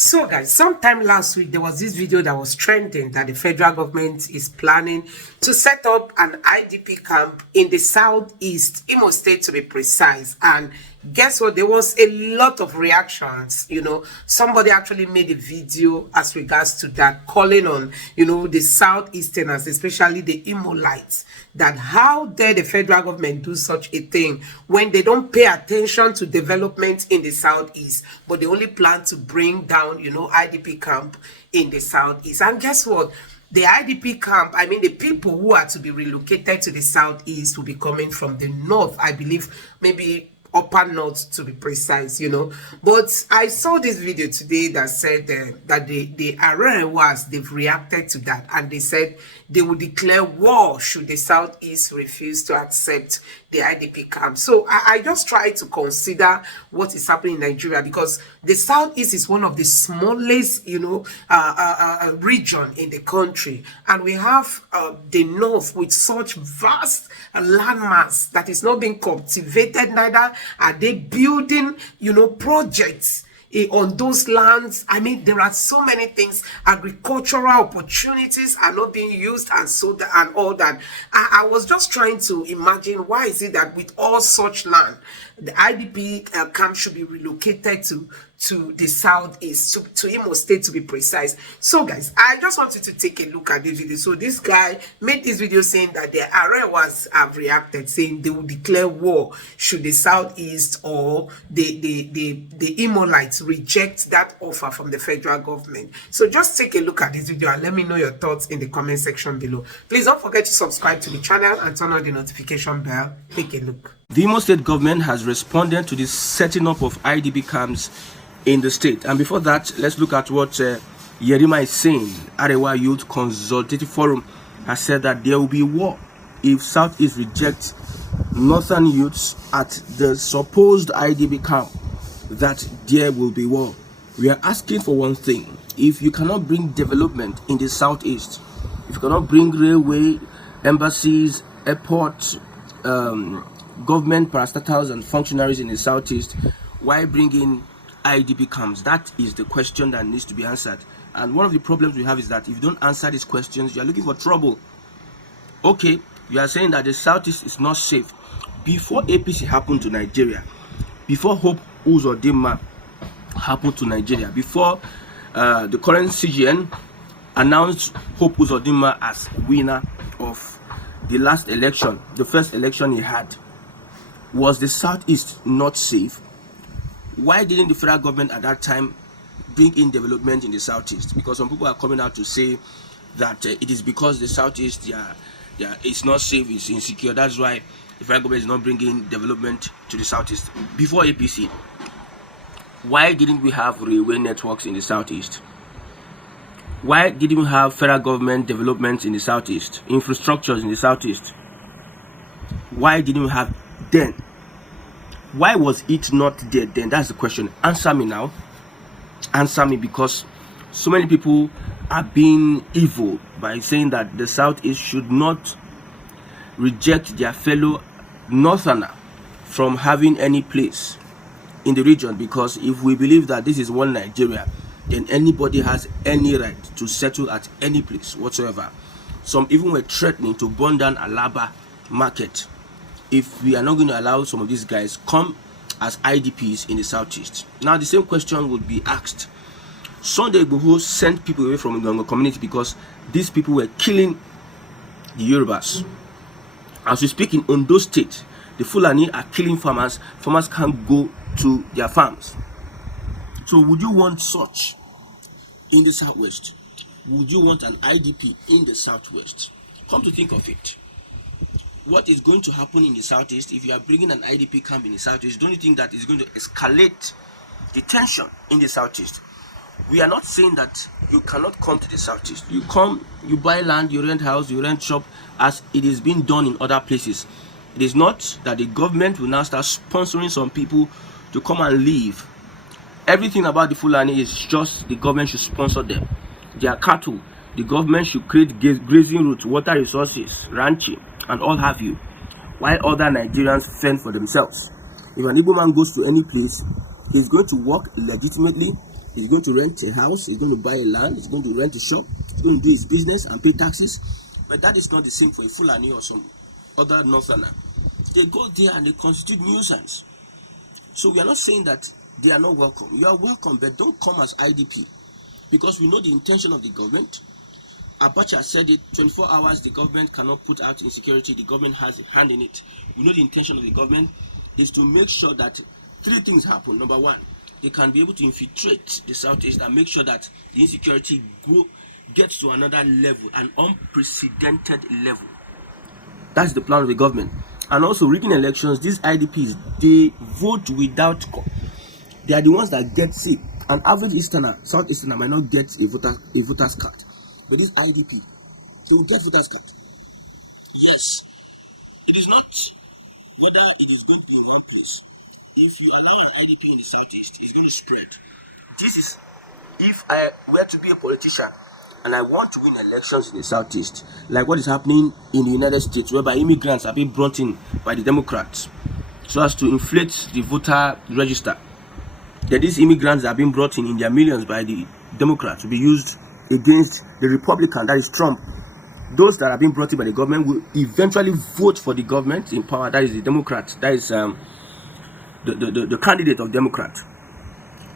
So guys, sometime last week there was this video that was trending that the federal government is planning to set up an IDP camp in the southeast, Imo State to be precise. And guess what? There was a lot of reactions. Somebody actually made a video as regards to that, calling on, the southeasterners, especially the Imolites, that how dare the federal government do such a thing when they don't pay attention to development in the southeast, but they only plan to bring down, IDP camp in the southeast. And guess what? The IDP camp, I mean, the people who are to be relocated to the southeast will be coming from the north, I believe, maybe upper north to be precise, But I saw this video today that said that the Arewas, they've reacted to that, and they said they will declare war should the southeast refuse to accept the IDP camp. So I just try to consider what is happening in Nigeria, because the southeast is one of the smallest, region in the country, and we have the north with such vast landmass that is not being cultivated. Neither are they building, projects on those lands. I mean, there are so many things. Agricultural opportunities are not being used, and so that, and all that. I was just trying to imagine, why is it that with all such land, the IDP camp should be relocated to the southeast, to Imo State to be precise. So guys, I just wanted to take a look at this video. So this guy made this video saying that the Arewas have reacted, saying they will declare war should the southeast or the Imolites reject that offer from the federal government. So just take a look at this video and let me know your thoughts in the comment section below. Please don't forget to subscribe to the channel and turn on the notification bell. Take a look. The Imo State government has responded to the setting up of IDP camps in the state. And before that, let's look at what Yerima is saying. Arewa Youth Consultative Forum has said that there will be war if Southeast rejects northern youths at the supposed IDP camp, that there will be war. We are asking for one thing. If you cannot bring development in the Southeast, if you cannot bring railway, embassies, airports, government parastatals and functionaries in the Southeast, why bring in IDP camps? That is the question that needs to be answered. And one of the problems we have is that if you don't answer these questions, you are looking for trouble. Okay, you are saying that the Southeast is not safe. Before APC happened to Nigeria, before Hope Uzodinma happened to Nigeria, before the current CGN announced Hope Uzodinma as winner of the last election, the first election he had, was the Southeast not safe? Why didn't the federal government at that time bring in development in the Southeast? Because some people are coming out to say that it is because the Southeast, it's not safe, it's insecure. That's why the federal government is not bringing development to the Southeast. Before APC, why didn't we have railway networks in the Southeast? Why didn't we have federal government development in the Southeast, infrastructures in the Southeast? Why didn't we have then? Why was it not there then? That's the question. Answer me now. Answer me, because so many people are being evil by saying that the Southeast should not reject their fellow northerner from having any place in the region, because if we believe that this is one Nigeria, then anybody has any right to settle at any place whatsoever. Some even were threatening to burn down Alaba market if we are not going to allow some of these guys come as IDPs in the Southeast. Now the same question would be asked. Sunday Ndigbo sent people away from the community because these people were killing the Yorubas. As we speak in Ondo State, the Fulani are killing farmers. Farmers can't go to their farms. So would you want such in the Southwest? Would you want an IDP in the Southwest? Come to think of it, what is going to happen in the Southeast if you are bringing an IDP camp in the Southeast? Don't you think that is going to escalate the tension in the Southeast? We are not saying that you cannot come to the Southeast. You come, you buy land, you rent house, you rent shop, as it is being done in other places. It is not that the government will now start sponsoring some people to come and live. Everything about the Fulani is just the government should sponsor them. Their cattle, the government should create grazing routes, water resources, ranching, and all have you, while other Nigerians fend for themselves. If an Igbo man goes to any place, he's going to work legitimately, He's going to rent a house, he's going to buy a land, he's going to rent a shop, he's going to do his business and pay taxes. But that is not the same for a Fulani or some other northerner. They go there and they constitute nuisance. So we are not saying that they are not welcome. You are welcome, but don't come as IDP. Because we know the intention of the government. Abacha said it, 24 hours the government cannot put out insecurity, the government has a hand in it. We know the intention of the government is to make sure that three things happen. Number one, they can be able to infiltrate the southeast and make sure that the insecurity gets to another level, an unprecedented level. That's the plan of the government. And also rigging elections, these IDPs, they vote without they are the ones that get sick. An average Easterner, Southeasterner might not get a voter's card. But this IDP, they will get voter's card. Yes, it is not whether it is going to be in one place. If you allow an IDP in the southeast, it's going to spread. This is, if I were to be a politician and I want to win elections in the southeast, like what is happening in the United States, whereby immigrants are being brought in by the Democrats so as to inflate the voter register. That these immigrants are being brought in their millions by the Democrats to be used against the Republican, that is Trump. Those that are being brought in by the government will eventually vote for the government in power, that is the Democrat, that is the candidate of Democrat.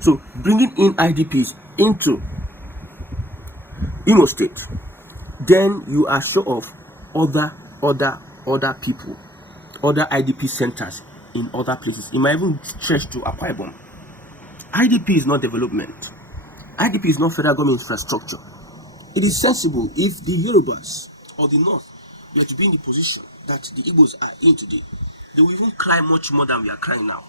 So bringing in IDPs into Imo State, then you are sure of other people, other IDP centers in other places. It might even stretch to Akwa Ibom. IDP is not development. IDP is not federal government infrastructure. It is sensible if the Yorubas or the North were to be in the position that the Igbos are in today. They will even cry much more than we are crying now.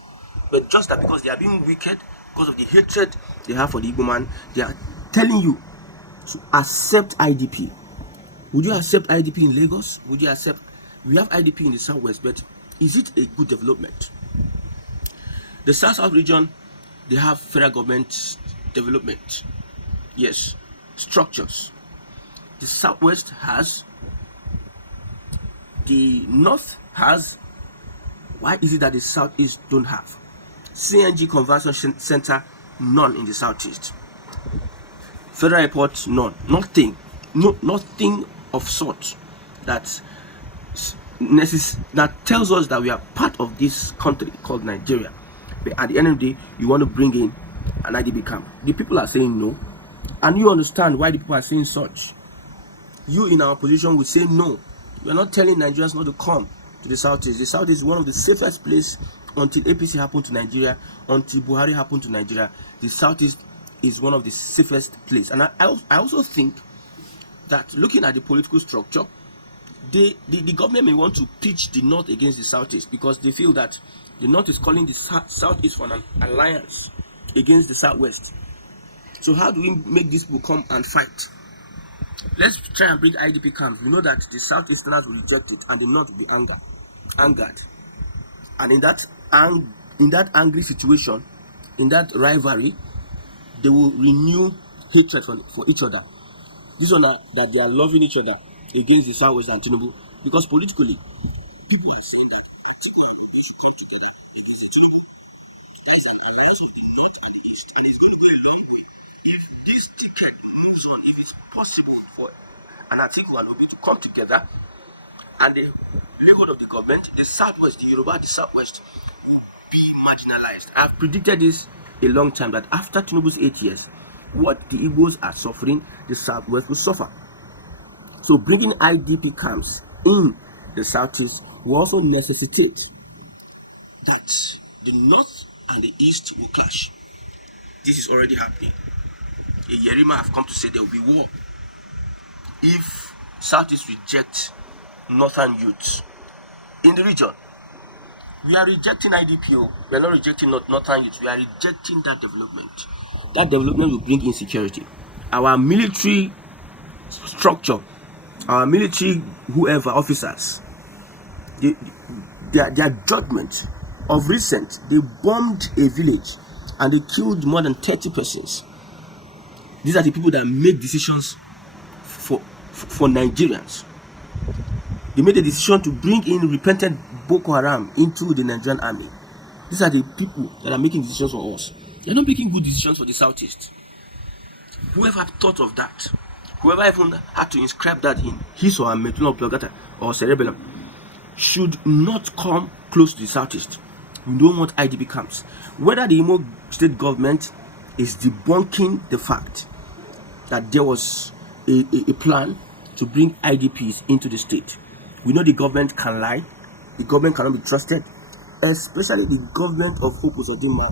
But just that because they are being wicked, because of the hatred they have for the Igbo man, they are telling you to accept IDP. Would you accept IDP in Lagos? Would you accept? We have IDP in the Southwest, but is it a good development? The South region, they have federal government development. Yes, structures. The Southwest has, the North has. Why is it that the Southeast don't have? CNG conversion center, none in the Southeast. Federal airport, none. Nothing. Nothing of sort that tells us that we are part of this country called Nigeria. But at the end of the day, you want to bring in an IDP camp. The people are saying no, and you understand why the people are saying such. You in our position would say no. We are not telling Nigerians not to come to the Southeast. The Southeast is one of the safest places until APC happened to Nigeria, until Buhari happened to Nigeria. The Southeast is one of the safest places. And I also think that looking at the political structure, the government may want to pitch the North against the Southeast because they feel that the North is calling the Southeast for an alliance against the Southwest. So how do we make these people come and fight? Let's try and bring IDP camps. We know that the Southeasterners will reject it and the North will be angered. And in that angry situation, in that rivalry, they will renew hatred for each other. This one that they are loving each other against the Southwest and Tinubu, because politically, people are saying if this ticket moves on, if it's possible for an Atiku and Obi to come together, and the leaderhood of the government, the Southwest, the Yoruba, the Southwest will be marginalized. I've predicted this a long time that after Tinubu's 8 years, what the Igbos are suffering, the Southwest will suffer. So bringing IDP camps in the Southeast will also necessitate that the North and the East will clash. This is already happening. Yerima have come to say there will be war if Southeast reject Northern youths in the region. We are rejecting IDPO. We are not rejecting Northern youths. We are rejecting that development. That development will bring insecurity. Our military structure, our military whoever officers, their judgment of recent, they bombed a village and they killed more than 30 persons. These are the people that make decisions for Nigerians. They made a decision to bring in repentant Boko Haram into the Nigerian army. These are the people that are making decisions for us. They're not making good decisions for the Southeast. Whoever thought of that, whoever even had to inscribe that in his or her medulla oblongata or cerebellum, should not come close to the Southeast. We don't want IDP camps. Whether the Imo state government is debunking the fact that there was a plan to bring IDPs into the state. We know the government can lie. The government cannot be trusted. Especially the government of Hope Uzodinma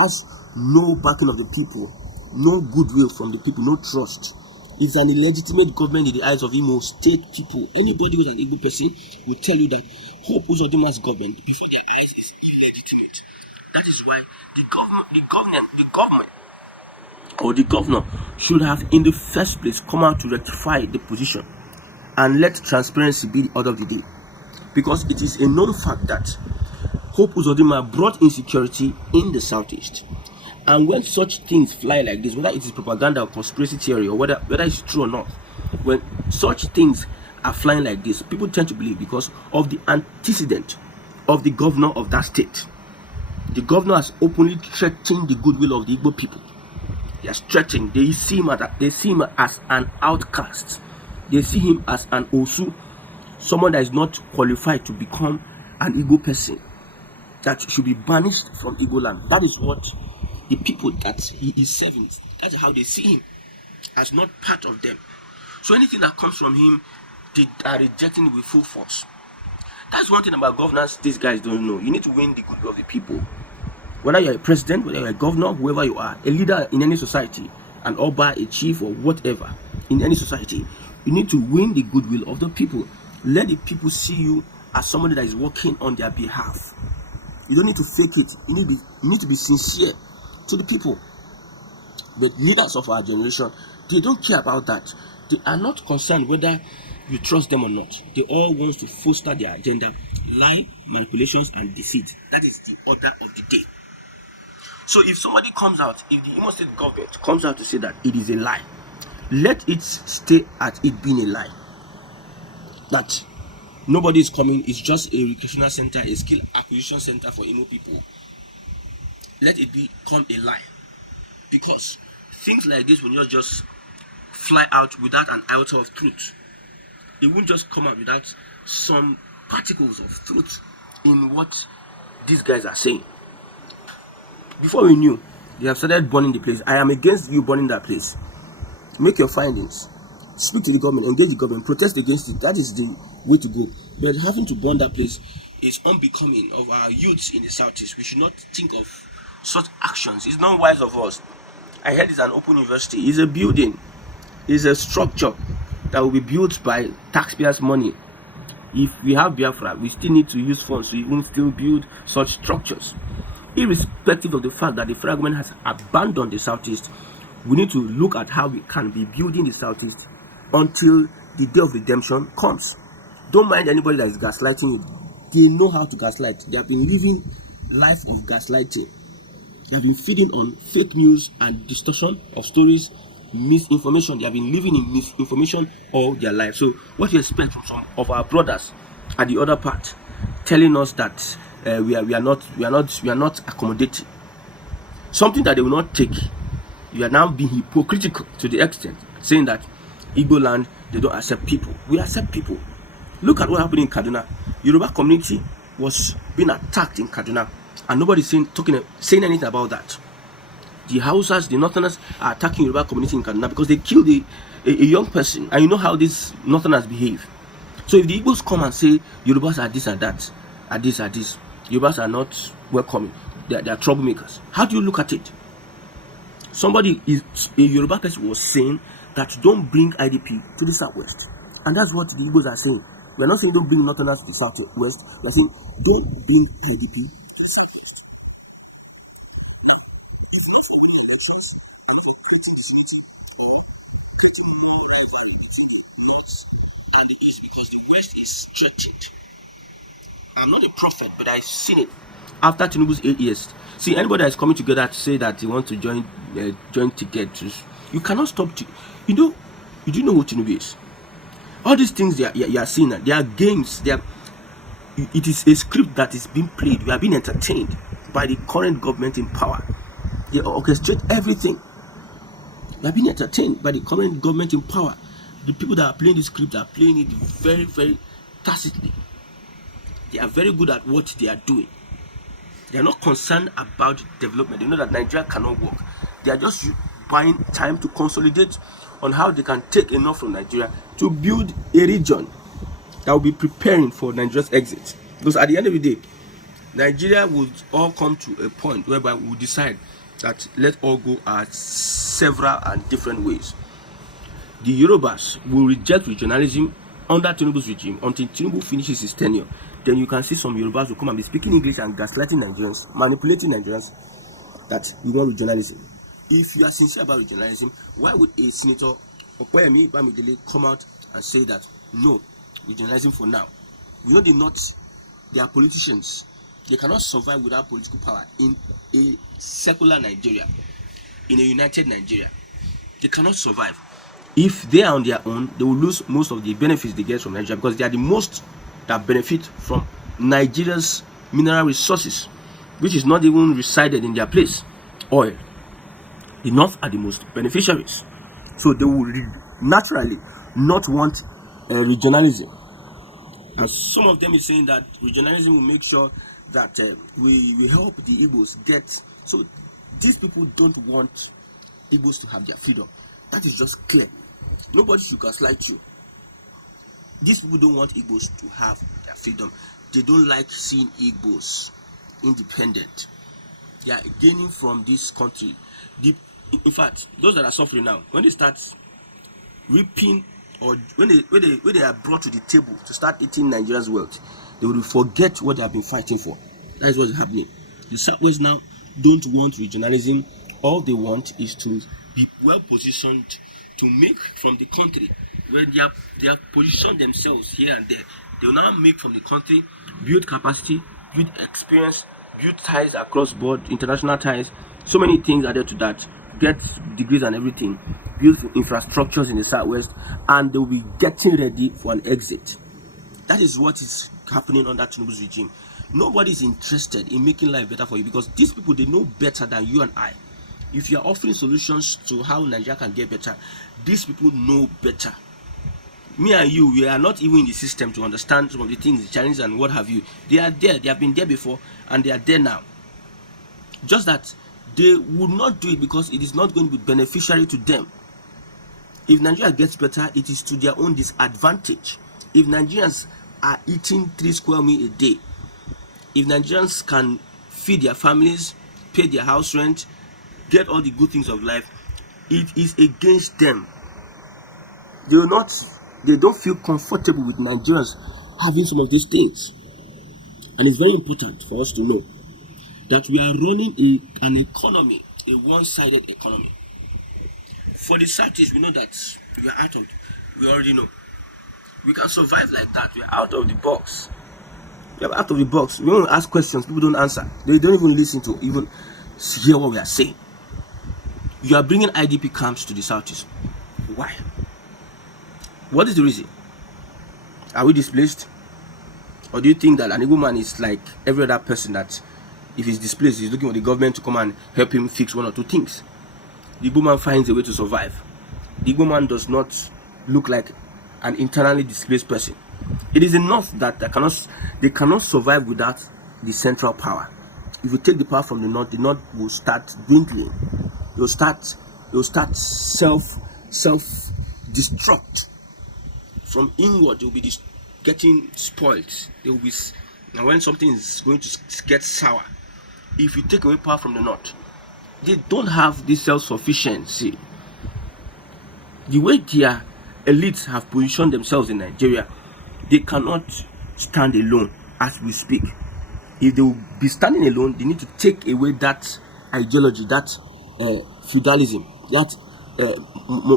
has no backing of the people, no goodwill from the people, no trust. It's an illegitimate government in the eyes of Imo state people. Anybody who's an Igbo person will tell you that Hope Uzodinma's government before their eyes is illegitimate. That is why the governor should have in the first place come out to rectify the position and let transparency be the order of the day. Because it is a known fact that Hope Uzodinma brought insecurity in the Southeast. And when such things fly like this, whether it is propaganda or conspiracy theory or whether it's true or not, when such things are flying like this, people tend to believe because of the antecedent of the governor of that state. The governor has openly threatened the goodwill of the Igbo people. They are stretching. They see him as an outcast. They see him as an Osu, someone that is not qualified to become an Igbo person, that should be banished from Igbo land. That is what the people that he is serving, that's how they see him, as not part of them. So anything that comes from him, they are rejecting it with full force. That's one thing about governance these guys don't know. You need to win the goodwill of the people. Whether you're a president, whether you're a governor, whoever you are, a leader in any society, an oba, a chief, or whatever, in any society, you need to win the goodwill of the people. Let the people see you as somebody that is working on their behalf. You don't need to fake it. You need to be sincere to the people. But leaders of our generation, they don't care about that. They are not concerned whether you trust them or not. They all want to foster their agenda, lie, manipulations, and deceit. That is the order of the day. So if somebody comes out, if the Imo State government comes out to say that it is a lie, let it stay at it being a lie. That nobody is coming, it's just a recreational center, a skill acquisition center for Imo people. Let it become a lie. Because things like this will not just fly out without an iota of truth. It won't just come out without some particles of truth in what these guys are saying. Before we knew, they have started burning the place. I am against you burning that place. Make your findings. Speak to the government, engage the government, protest against it. That is the way to go. But having to burn that place is unbecoming of our youths in the Southeast. We should not think of such actions. It's not wise of us. I heard it's an open university. It's a building. It's a structure that will be built by taxpayers' money. If we have Biafra, we still need to use funds to even still build such structures. Irrespective of the fact that the federal government has abandoned the Southeast, we need to look at how we can be building the Southeast until the day of redemption comes. Don't mind anybody that is gaslighting you. They know how to gaslight. They have been living life of gaslighting. They have been feeding on fake news and distortion of stories, misinformation. They have been living in misinformation all their life. So what you expect from some of our brothers at the other part, telling us that we are not accommodating something that they will not take. You are now being hypocritical to the extent saying that Igbo land, they don't accept people. We accept people. Look at what happened in Kaduna. Yoruba community was being attacked in Kaduna, and nobody's saying anything about that. The Hausas, the Northerners are attacking Yoruba community in Kaduna because they killed a young person, and you know how these Northerners behave. So if the Igbos come and say Yorubas are this and that, are this, Yorubas are not welcoming, they are troublemakers. How do you look at it? A Yoruba person was saying that don't bring IDP to the Southwest, and that's what the Igbos are saying. We're not saying don't bring Northerners to the Southwest. We're saying don't bring IDP to the Southwest. And it's because the West is threatened. I'm not a prophet, but I've seen it after Tinubu's 8 years. See, anybody that is coming together to say that he wants to join together, you cannot stop. You do know what Tinubu is? All these things you are seeing, they are games. It is a script that is being played. We are being entertained by the current government in power. They orchestrate everything. They are being entertained by the current government in power. The people that are playing this script are playing it very, very tacitly. They are very good at what they are doing. They are not concerned about development. They know that Nigeria cannot work. They are just buying time to consolidate on how they can take enough from Nigeria to build a region that will be preparing for Nigeria's exit. Because at the end of the day, Nigeria would all come to a point whereby we will decide that let's all go our several and different ways. The Yorubas will reject regionalism under Tinubu's regime until Tinubu finishes his tenure. Then you can see some Yorubas will come and be speaking English and gaslighting Nigerians, manipulating Nigerians that we want regionalism. If you are sincere about regionalism, why would a senator Okoyemi Bamidele come out and say that no, regionalism for now? We know they're not, they are politicians. They cannot survive without political power in a secular Nigeria, in a united Nigeria. They cannot survive. If they are on their own, they will lose most of the benefits they get from Nigeria, because they are the most that benefit from Nigeria's mineral resources, which is not even resided in their place, oil. The North are the most beneficiaries. So they will naturally not want regionalism. And some of them is saying that regionalism will make sure that we help the Igbos get. So these people don't want Igbos to have their freedom. That is just clear. Nobody should gaslight you. These people don't want Igbos to have their freedom. They don't like seeing Igbos independent. They are gaining from this country. In fact, those that are suffering now, when they start reaping, or when they are brought to the table to start eating Nigeria's wealth, they will forget what they have been fighting for. That is what is happening. The Southwest now don't want regionalism. All they want is to be well positioned to make from the country, where they have positioned themselves here and there. They will now make from the country, build capacity, build experience, build ties across board, international ties. So many things are there to that. Get degrees and everything, build infrastructures in the Southwest, and they will be getting ready for an exit. That is what is happening under Tinubu's regime. Nobody is interested in making life better for you, because these people, they know better than you and I. If you are offering solutions to how Nigeria can get better, these people know better. Me and you, we are not even in the system to understand some of the things, the challenges and what have you. They are there, they have been there before, and they are there now. Just that they would not do it because it is not going to be beneficiary to them. If Nigeria gets better, it is to their own disadvantage. If Nigerians are eating 3 square meals a day, if Nigerians can feed their families, pay their house rent, get all the good things of life, it is against them. They don't feel comfortable with Nigerians having some of these things. And it's very important for us to know that we are running an economy, a one-sided economy. For the Southeast, we know that we already know. We can survive like that. We are out of the box. We are out of the box. We don't ask questions, people don't answer. They don't even listen to even hear what we are saying. You are bringing IDP camps to the Southeast. Why? What is the reason? Are we displaced? Or do you think that an Igbo man is like every other person, that if he's displaced, he's looking for the government to come and help him fix 1 or 2 things? The Igbo man finds a way to survive. The Igbo man does not look like an internally displaced person. It is enough that they cannot survive without the central power. If you take the power from the North will start dwindling. It will start self-destruct. From inward, they will be getting spoiled. They will be, and when something is going to get sour, if you take away power from the North, they don't have this self-sufficiency. The way their elites have positioned themselves in Nigeria, they cannot stand alone as we speak. If they will be standing alone, they need to take away that ideology, that feudalism, that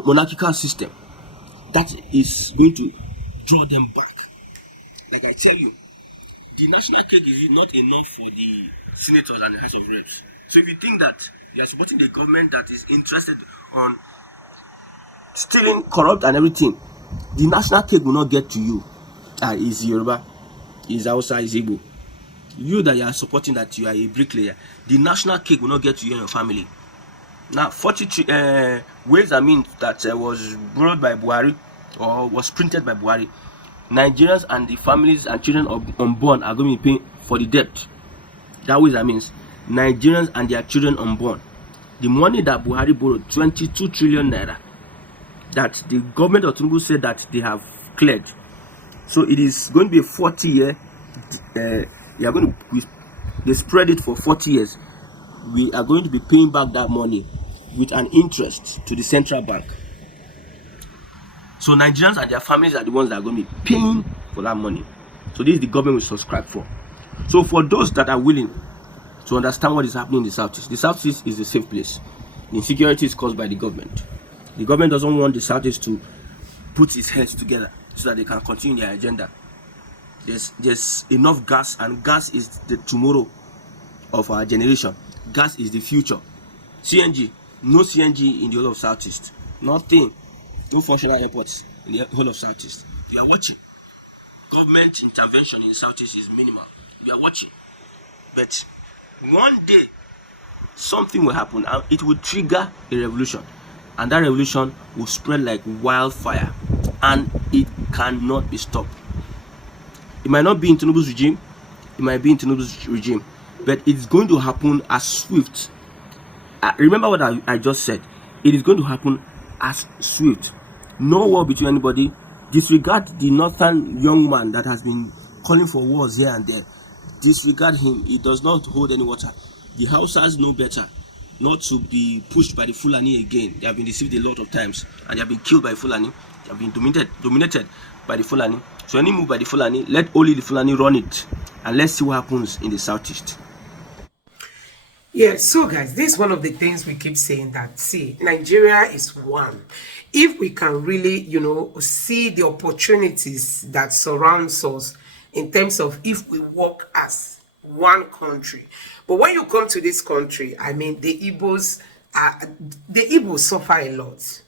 monarchical system that is going to draw them back. Like I tell you, the national cake is not enough for the senators and the House of Reps. So if you think that you are supporting the government that is interested on stealing, corrupt and everything, the national cake will not get to you. Is Yoruba, is Hausa, is Igbo. You that you are supporting that you are a bricklayer, the national cake will not get to you and your family. Now, 40 ways and means that was borrowed by Buhari or was printed by Buhari. Nigerians and the families and children unborn are going to be paying for the debt. That ways and means Nigerians and their children unborn. The money that Buhari borrowed, 22 trillion naira, that the government of Tinubu said that they have cleared. So it is going to be a 40-year. You are going to they spread it for 40 years. We are going to be paying back that money with an interest to the central bank. So Nigerians and their families are the ones that are going to be paying for that money. So this is the government will subscribe for. So for those that are willing to understand what is happening in the Southeast is a safe place. The insecurity is caused by the government. The government doesn't want the Southeast to put its heads together so that they can continue their agenda. There's enough gas, and gas is the tomorrow of our generation. Gas is the future. CNG, no CNG in the whole of Southeast. Nothing. No functional airports in the whole of Southeast. We are watching. Government intervention in the Southeast is minimal. We are watching. But one day, something will happen and it will trigger a revolution. And that revolution will spread like wildfire. And it cannot be stopped. It might not be in Tinubu's regime. It might be in Tinubu's regime. But it's going to happen as swift. Remember what I just said. It is going to happen as swift. No war between anybody. Disregard the northern young man that has been calling for wars here and there. Disregard him. He does not hold any water. The Hausas know better not to be pushed by the Fulani again. They have been deceived a lot of times and they have been killed by Fulani. They have been dominated by the Fulani. So any move by the Fulani, let only the Fulani run it, and let's see what happens in the Southeast. Yeah, so guys, this is one of the things we keep saying, that see, Nigeria is one. If we can really, see the opportunities that surrounds us in terms of if we work as one country. But when you come to this country, I mean, the Igbos suffer a lot.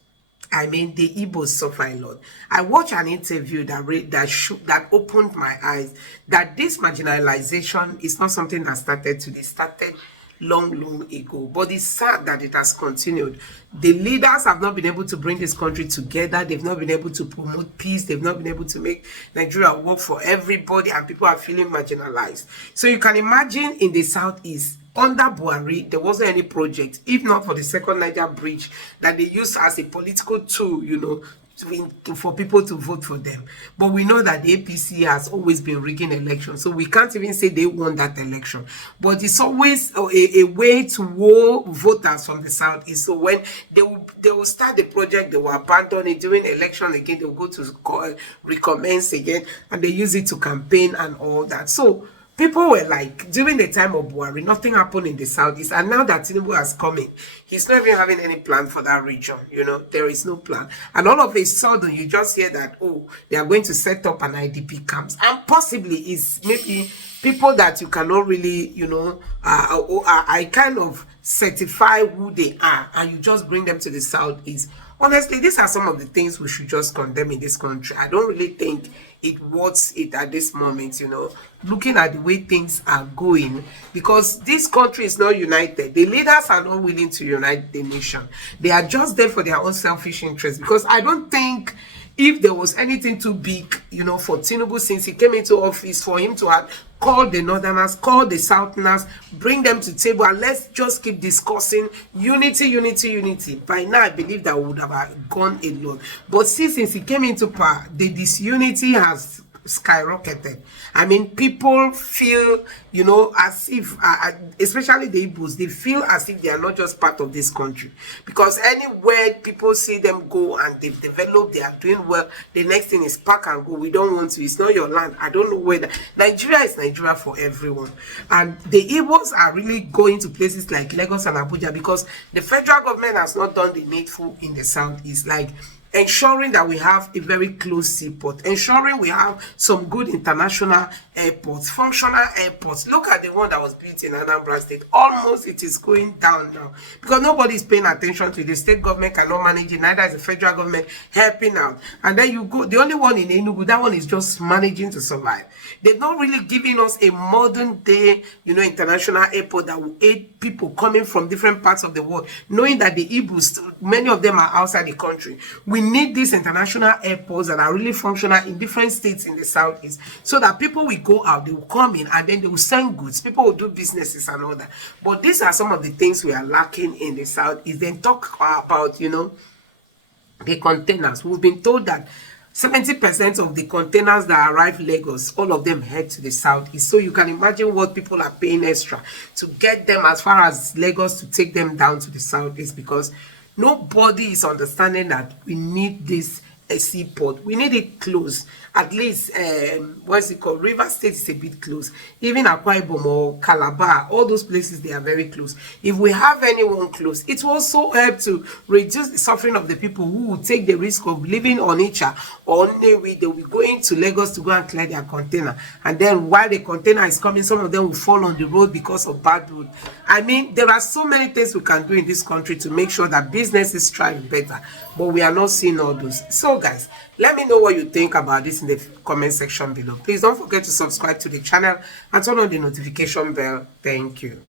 The Igbos suffer a lot. I watched an interview that opened my eyes that this marginalization is not something that started today. It started long ago, but it's sad that it has continued. The leaders have not been able to bring this country together. They've not been able to promote peace. They've not been able to make Nigeria work for everybody, and people are feeling marginalized. So you can imagine in the Southeast, under Buhari, there wasn't any project, if not for the second Niger bridge that they used as a political tool, for people to vote for them. But we know that the APC has always been rigging elections, so we can't even say they won that election. But it's always a way to woo voters from the Southeast. So when they will start the project, they will abandon it during election again. They will go to recommence again, and they use it to campaign and all that. So people were like, during the time of Buhari, nothing happened in the Southeast. And now that Tinubu has come in, he's not even having any plan for that region. There is no plan. And all of a sudden, you just hear that, oh, they are going to set up an IDP camps. And possibly it's maybe people that you cannot really, I kind of certify who they are. And you just bring them to the Southeast. Honestly, these are some of the things we should just condemn in this country. I don't really think it worth it at this moment, looking at the way things are going, because this country is not united. The leaders are not willing to unite the nation. They are just there for their own selfish interests, because I don't think if there was anything too big, for Tinubu since he came into office, for him to have called the Northerners, called the Southerners, bring them to the table, and let's just keep discussing unity. By now, I believe that would have gone a lot. But since he came into power, the disunity has skyrocketed. People feel, as if, especially the Igbos, they feel as if they are not just part of this country. Because anywhere people see them go and they've developed, they are doing well, the next thing is pack and go. We don't want to. It's not your land. I don't know whether. Nigeria is Nigeria for everyone. And the Igbos are really going to places like Lagos and Abuja because the federal government has not done the needful in the Southeast. Like, ensuring that we have a very close seaport, ensuring we have some good international airports, functional airports. Look at the one that was built in Anambra State. Almost it is going down now because nobody is paying attention to it. The state government cannot manage it, neither is the federal government helping out. And then you go, the only one in Enugu, that one is just managing to survive. They've not really given us a modern day, international airport that will aid people coming from different parts of the world, knowing that the Igbos, many of them are outside the country. We need these international airports that are really functional in different states in the southeast, so that people will go out, they will come in, and then they will send goods. People will do businesses and all that. But these are some of the things we are lacking in the southeast. Then talk about, the containers. We've been told that 70% of the containers that arrive Lagos, all of them head to the southeast. So you can imagine what people are paying extra to get them as far as Lagos, to take them down to the southeast, because nobody is understanding that we need this seaport. We need it close. At least, what's it called? River State is a bit close. Even Akwa Ibom or Calabar, all those places, they are very close. If we have anyone close, it will also help to reduce the suffering of the people who will take the risk of living on Onitsha or Nnewi. They will be going to Lagos to go and clear their container. And then while the container is coming, some of them will fall on the road because of bad road. I mean, there are so many things we can do in this country to make sure that businesses thrive better, but we are not seeing all those. So guys, let me know what you think about this in the comment section below. Please don't forget to subscribe to the channel and turn on the notification bell. Thank you.